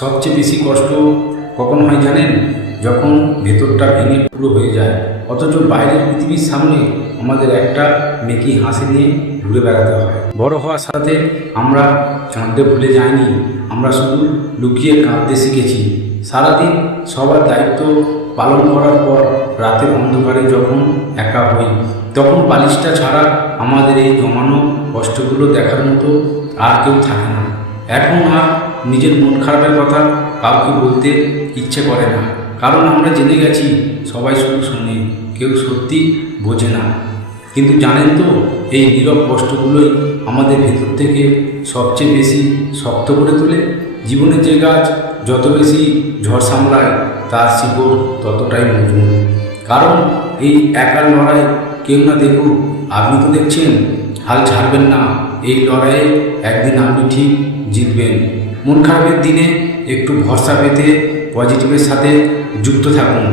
সবচেয়ে বেশি কষ্ট কখন হয় জানেন? যখন ভেতরটা ভেঙে পুরো হয়ে যায়, অথচ বাইরের পৃথিবীর সামনে আমাদের একটা মেকি হাসি নিয়ে ঘুরে বেড়াতে হয়। বড় হওয়ার সাথে আমরা কাঁদতে ভুলে যাইনি, আমরা শুধু লুকিয়ে কাঁদতে শিখেছি। সারাদিন সবার দায়িত্ব পালন করার পর রাতের অন্ধকারে যখন একা হই, তখন বালিশটা ছাড়া আমাদের এই জমানো কষ্টগুলো দেখার মতো আর কেউ থাকে না। এখন আর নিজের মন খারাপের কথা কাউকে বলতে ইচ্ছে করে না, কারণ আমরা জেনে গেছি সবাই শুধু শোনে, কেউ সত্যি বোঝে না। কিন্তু জানেন তো, এই নীরব কষ্টগুলোই আমাদের ভেতর থেকে সবচেয়ে বেশি শক্ত করে তোলে। জীবনের যে গাছ যত বেশি ঝড় সামলায়, তার শিকড় ততটাই মজবুত। কারণ এই একা লড়াই কেউ না দেখুক, আপনি তো দেখছেন, হাল ছাড়বেন না। এই লড়াইয়ে একদিন আপনি ঠিক জিতবেন। মন খারাপের দিনে একটু ভরসা পেতে পজিটিভের সাথে যুক্ত থাকুন।